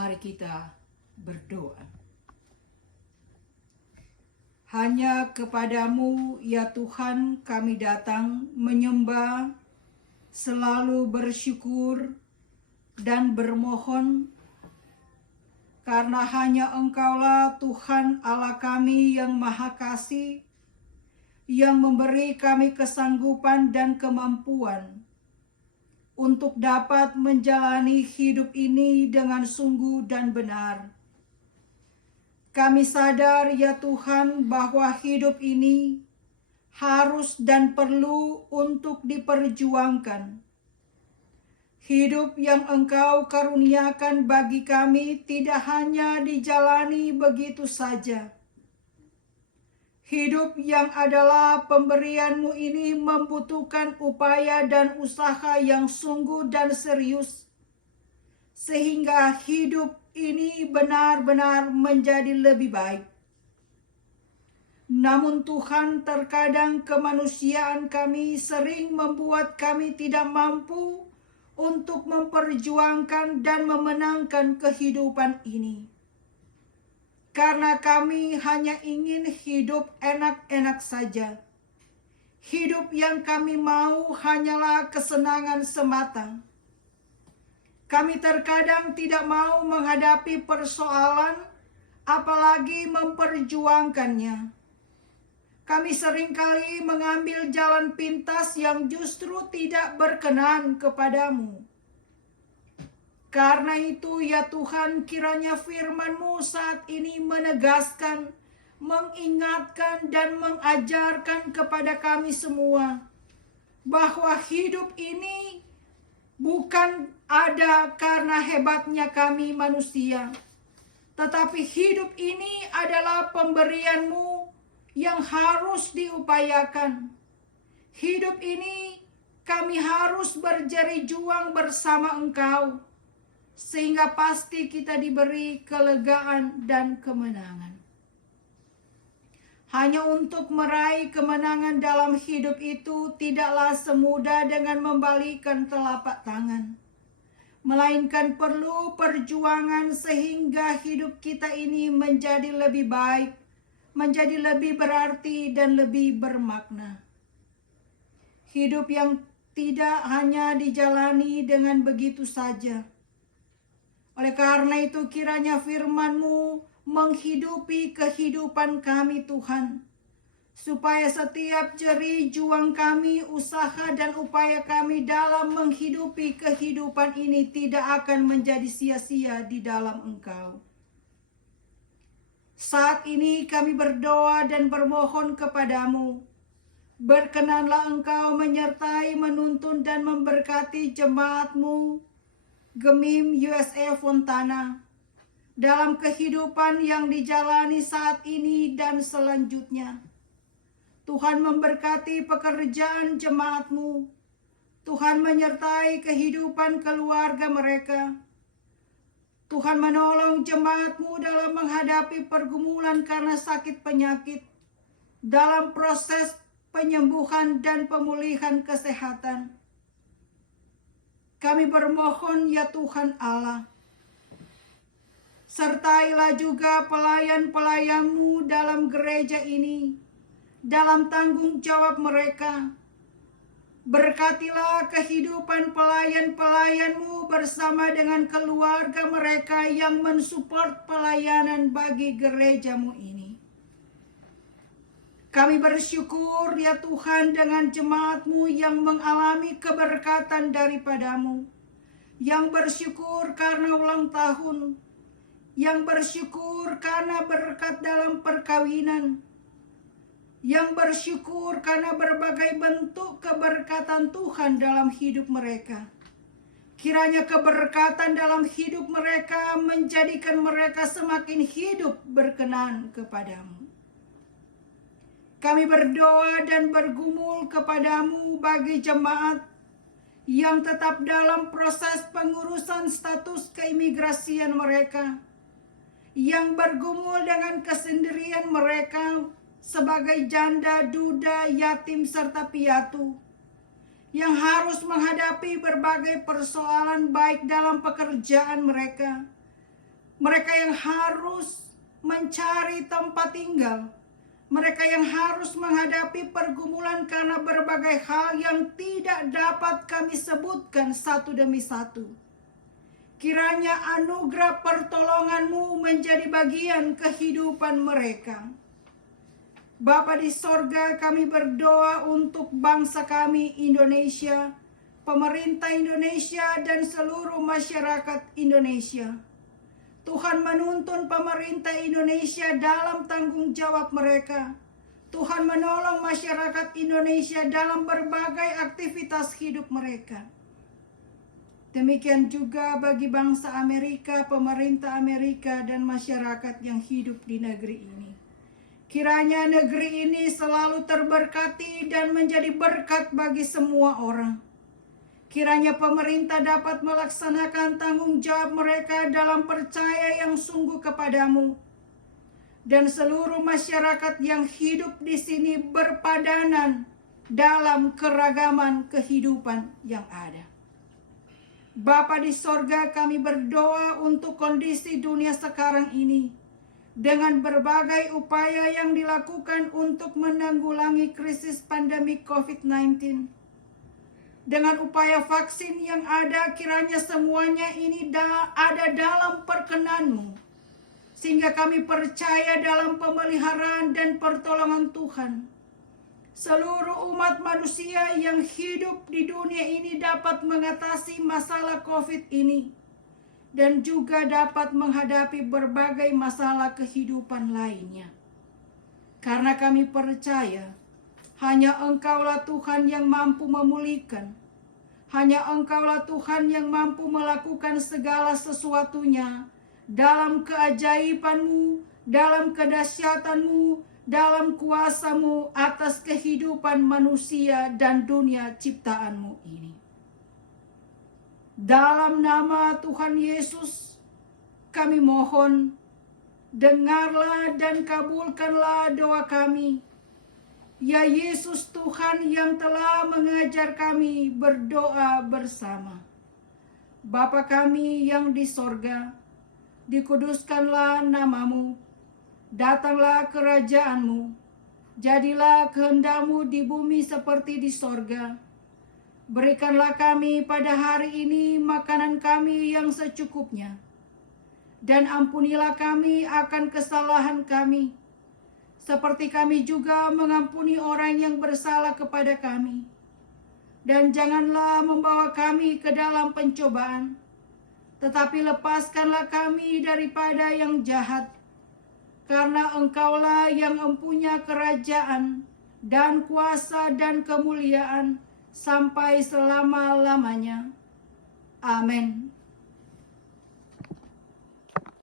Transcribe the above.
Mari kita berdoa. Hanya kepadamu ya Tuhan kami datang menyembah, selalu bersyukur dan bermohon, karena hanya Engkaulah Tuhan Allah kami yang Maha Kasih, yang memberi kami kesanggupan dan kemampuan untuk dapat menjalani hidup ini dengan sungguh dan benar. Kami sadar ya Tuhan bahwa hidup ini harus dan perlu untuk diperjuangkan. Hidup yang Engkau karuniakan bagi kami tidak hanya dijalani begitu saja. Hidup yang adalah pemberian-Mu ini membutuhkan upaya dan usaha yang sungguh dan serius, sehingga hidup ini benar-benar menjadi lebih baik. Namun Tuhan, terkadang kemanusiaan kami sering membuat kami tidak mampu untuk memperjuangkan dan memenangkan kehidupan ini. Karena kami hanya ingin hidup enak-enak saja. Hidup yang kami mau hanyalah kesenangan semata. Kami terkadang tidak mau menghadapi persoalan, apalagi memperjuangkannya. Kami seringkali mengambil jalan pintas yang justru tidak berkenan kepadamu. Karena itu ya Tuhan, kiranya firman-Mu saat ini menegaskan, mengingatkan dan mengajarkan kepada kami semua bahwa hidup ini bukan ada karena hebatnya kami manusia, tetapi hidup ini adalah pemberian-Mu yang harus diupayakan. Hidup ini kami harus berjeri juang bersama Engkau, sehingga pasti kita diberi kelegaan dan kemenangan. Hanya untuk meraih kemenangan dalam hidup itu tidaklah semudah dengan membalikkan telapak tangan, melainkan perlu perjuangan sehingga hidup kita ini menjadi lebih baik, menjadi lebih berarti dan lebih bermakna. Hidup yang tidak hanya dijalani dengan begitu saja. Oleh karena itu kiranya firman-Mu menghidupi kehidupan kami Tuhan, supaya setiap jerih juang kami, usaha dan upaya kami dalam menghidupi kehidupan ini tidak akan menjadi sia-sia di dalam Engkau. Saat ini kami berdoa dan bermohon kepadamu, berkenanlah Engkau menyertai, menuntun dan memberkati jemaat-Mu Gemim USA Fontana dalam kehidupan yang dijalani saat ini dan selanjutnya. Tuhan memberkati pekerjaan jemaat-Mu. Tuhan menyertai kehidupan keluarga mereka. Tuhan menolong jemaat-Mu dalam menghadapi pergumulan karena sakit penyakit, dalam proses penyembuhan dan pemulihan kesehatan. Kami bermohon ya Tuhan Allah, sertailah juga pelayan-pelayan-Mu dalam gereja ini, dalam tanggung jawab mereka. Berkatilah kehidupan pelayan-pelayan-Mu bersama dengan keluarga mereka yang mensupport pelayanan bagi gereja-Mu ini. Kami bersyukur ya Tuhan dengan jemaat-Mu yang mengalami keberkatan daripada-Mu, yang bersyukur karena ulang tahun, yang bersyukur karena berkat dalam perkawinan, yang bersyukur karena berbagai bentuk keberkatan Tuhan dalam hidup mereka. Kiranya keberkatan dalam hidup mereka menjadikan mereka semakin hidup berkenan kepadamu. Kami berdoa dan bergumul kepadamu bagi jemaat yang tetap dalam proses pengurusan status keimigrasian mereka, yang bergumul dengan kesendirian mereka sebagai janda, duda, yatim, serta piatu, yang harus menghadapi berbagai persoalan baik dalam pekerjaan mereka mereka yang harus mencari tempat tinggal, mereka yang harus menghadapi pergumulan karena berbagai hal yang tidak dapat kami sebutkan satu demi satu. Kiranya anugerah pertolongan-Mu menjadi bagian kehidupan mereka. Bapa di sorga, kami berdoa untuk bangsa kami Indonesia, pemerintah Indonesia, dan seluruh masyarakat Indonesia. Tuhan menuntun pemerintah Indonesia dalam tanggung jawab mereka. Tuhan menolong masyarakat Indonesia dalam berbagai aktivitas hidup mereka. Demikian juga bagi bangsa Amerika, pemerintah Amerika, dan masyarakat yang hidup di negeri ini. Kiranya negeri ini selalu terberkati dan menjadi berkat bagi semua orang. Kiranya pemerintah dapat melaksanakan tanggung jawab mereka dalam percaya yang sungguh kepadamu. Dan seluruh masyarakat yang hidup di sini berpadanan dalam keragaman kehidupan yang ada. Bapa di sorga, kami berdoa untuk kondisi dunia sekarang ini. Dengan berbagai upaya yang dilakukan untuk menanggulangi krisis pandemi COVID-19. Dengan upaya vaksin yang ada, kiranya semuanya ini ada dalam perkenan-Mu. Sehingga kami percaya dalam pemeliharaan dan pertolongan Tuhan. Seluruh umat manusia yang hidup di dunia ini dapat mengatasi masalah COVID ini. Dan juga dapat menghadapi berbagai masalah kehidupan lainnya. Karena kami percaya, hanya Engkaulah Tuhan yang mampu memulihkan. Hanya Engkaulah Tuhan yang mampu melakukan segala sesuatunya dalam keajaiban-Mu, dalam kedahsyatan-Mu, dalam kuasa-Mu atas kehidupan manusia dan dunia ciptaan-Mu ini. Dalam nama Tuhan Yesus, kami mohon, dengarlah dan kabulkanlah doa kami. Ya Yesus Tuhan yang telah mengajar kami berdoa bersama. Bapa kami yang di sorga, dikuduskanlah nama-Mu, datanglah kerajaan-Mu, jadilah kehendak-Mu di bumi seperti di sorga. Berikanlah kami pada hari ini makanan kami yang secukupnya. Dan ampunilah kami akan kesalahan kami, seperti kami juga mengampuni orang yang bersalah kepada kami. Dan janganlah membawa kami ke dalam pencobaan, tetapi lepaskanlah kami daripada yang jahat. Karena Engkaulah yang mempunyai kerajaan dan kuasa dan kemuliaan sampai selama-lamanya. Amin.